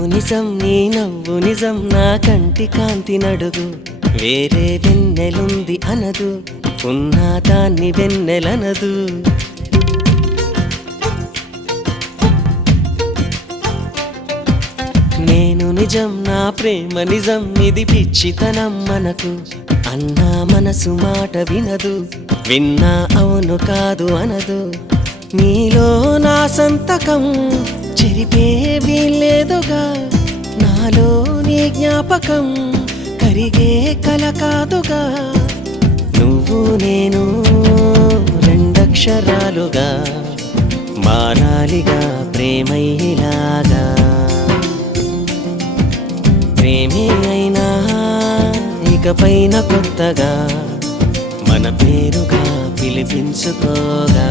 నువ్వు నిజం నీ నవ్వు నిజం నా కంటి కాంతి నడుగు వేరే వెన్నెలుంది అనదు ఉన్న దాన్ని వెన్నెలనదు నేను నిజం నా ప్రేమ నిజం ఇది పిచ్చితనం మనకు అన్నా మనసు మాట వినదు విన్నా అవును కాదు అనదు నీలో నా సంతకం చెరిపే వీల్లేదుగా నాలో నీ జ్ఞాపకం కరిగే కల కాదుగా నువ్వు నేను రెండక్షరాలుగా మారాలిగా ప్రేమయ్యేలాగా ప్రేమే అయినా ఇకపైన కొత్తగా మన పేరుగా పిలిపించుకోగా